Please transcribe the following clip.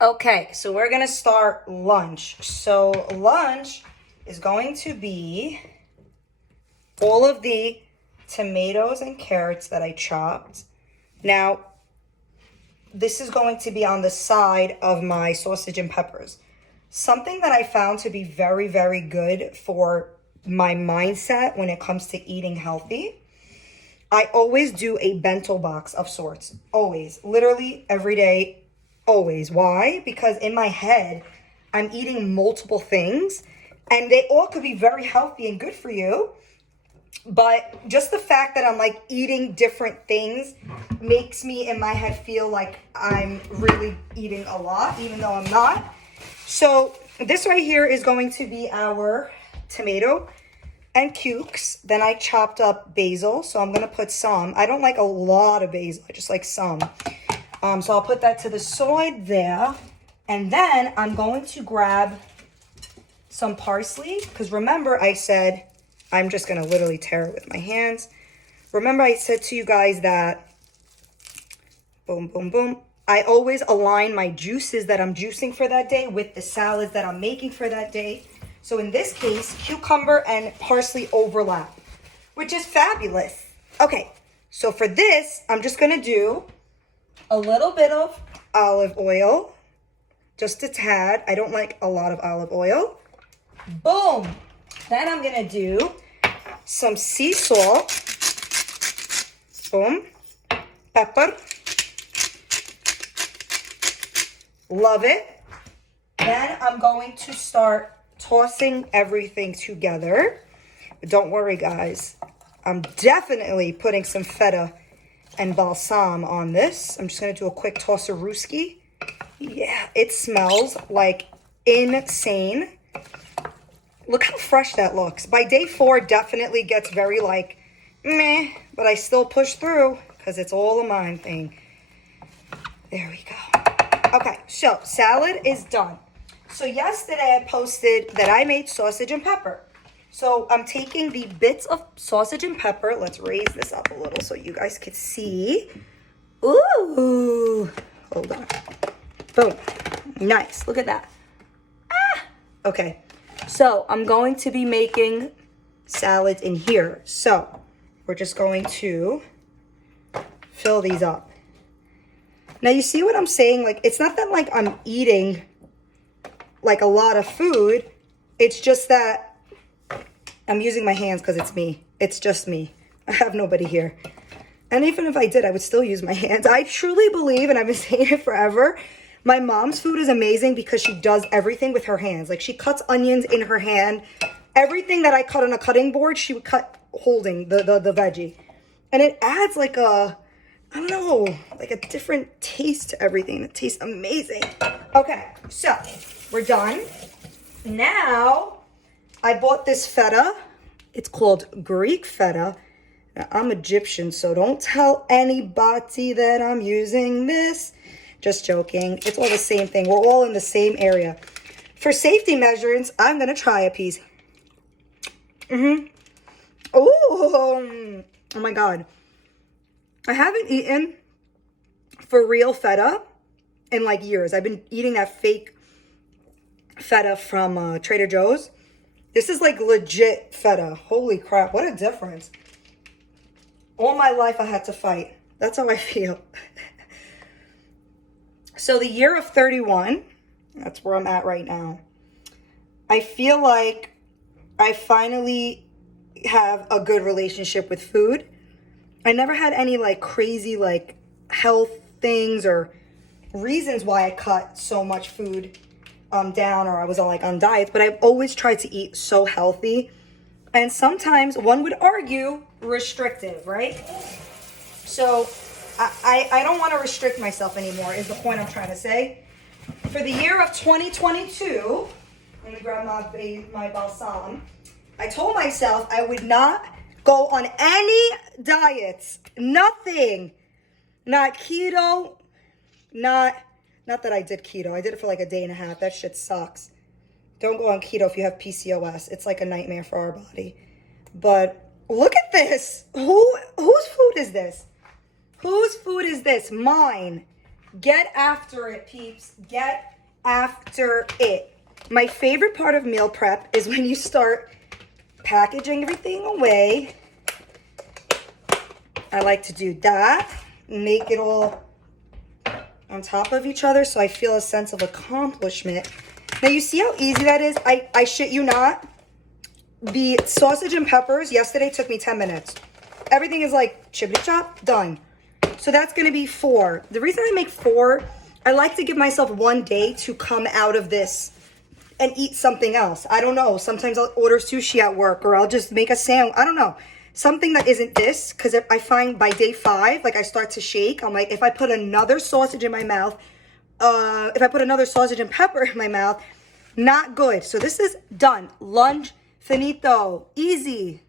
Okay, so we're gonna start lunch. So lunch is going to be all of the tomatoes and carrots that I chopped. Now, this is going to be on the side of my sausage and peppers. Something that I found to be very, very good for my mindset when it comes to eating healthy. I always do a bento box of sorts. Always. Literally every day. Always. Why? Because in my head, I'm eating multiple things and they all could be very healthy and good for you. But just the fact that I'm like eating different things makes me in my head feel like I'm really eating a lot, even though I'm not. So this right here is going to be our tomato and cukes. Then I chopped up basil, so I'm gonna put some. I don't like a lot of basil, I just like some. So I'll put that to the side there. And then I'm going to grab some parsley, because remember I said, I'm just gonna literally tear it with my hands. Remember I said to you guys that, boom, boom, boom, I always align my juices that I'm juicing for that day with the salads that I'm making for that day. So in this case, cucumber and parsley overlap, which is fabulous. Okay, so for this, I'm just gonna do a little bit of olive oil, just a tad. I don't like a lot of olive oil. Boom. Then I'm gonna do some sea salt. Boom. Pepper. Love it. Then I'm going to start tossing everything together. But don't worry, guys. I'm definitely putting some feta and balsam on this. I'm just going to do a quick tosserooski. Yeah, it smells like insane. Look how fresh that looks. By day 4, definitely gets very like, meh, but I still push through because it's all a mind thing. There we go. Okay, so salad is done. So yesterday I posted that I made sausage and pepper. So I'm taking the bits of sausage and pepper. Let's raise this up a little so you guys could see. Ooh, hold on. Boom, nice, look at that. Ah, okay. So I'm going to be making salads in here. So we're just going to fill these up. Now you see what I'm saying? Like, it's not that like I'm eating like a lot of food. It's just that I'm using my hands because it's me. It's just me. I have nobody here. And even if I did, I would still use my hands. I truly believe, and I've been saying it forever, my mom's food is amazing because she does everything with her hands. Like, she cuts onions in her hand. Everything that I cut on a cutting board, she would cut holding the veggie. And it adds like a, I don't know, like a different taste to everything. It tastes amazing. Okay, so we're done. Now, I bought this feta. It's called Greek feta. Now, I'm Egyptian, so don't tell anybody that I'm using this. Just joking. It's all the same thing. We're all in the same area. For safety measures, I'm going to try a piece. Oh my God. I haven't eaten for real feta in like years. I've been eating that fake feta from Trader Joe's. This is like legit feta. Holy crap. What a difference. All my life I had to fight. That's how I feel. So the year of 31, that's where I'm at right now. I feel like I finally have a good relationship with food. I never had any like crazy like health things or reasons why I cut so much food down, or I was on diets, but I've always tried to eat so healthy. And sometimes one would argue restrictive, right? So I don't want to restrict myself anymore is the point I'm trying to say. For the year of 2022, let me grab my balsam. I told myself I would not go on any diets. Nothing. Not keto. Not that I did keto. I did it for like a day and a half. That shit sucks. Don't go on keto if you have PCOS. It's like a nightmare for our body. But look at this. Whose food is this? Whose food is this? Mine. Get after it, peeps. Get after it. My favorite part of meal prep is when you start packaging everything away. I like to do that. Make it all on top of each other so I feel a sense of accomplishment. Now you see how easy that is? I shit you not. The sausage and peppers yesterday took me 10 minutes. Everything is like chippity chop, done. So that's going to be 4. The reason I make 4, I like to give myself 1 day to come out of this and eat something else. I don't know. Sometimes I'll order sushi at work or I'll just make a sandwich. I don't know. Something that isn't this, because I find by day 5, like I start to shake. I'm like, if I put another sausage in my mouth, if I put another sausage and pepper in my mouth, not good. So this is done. Lunch, finito, easy.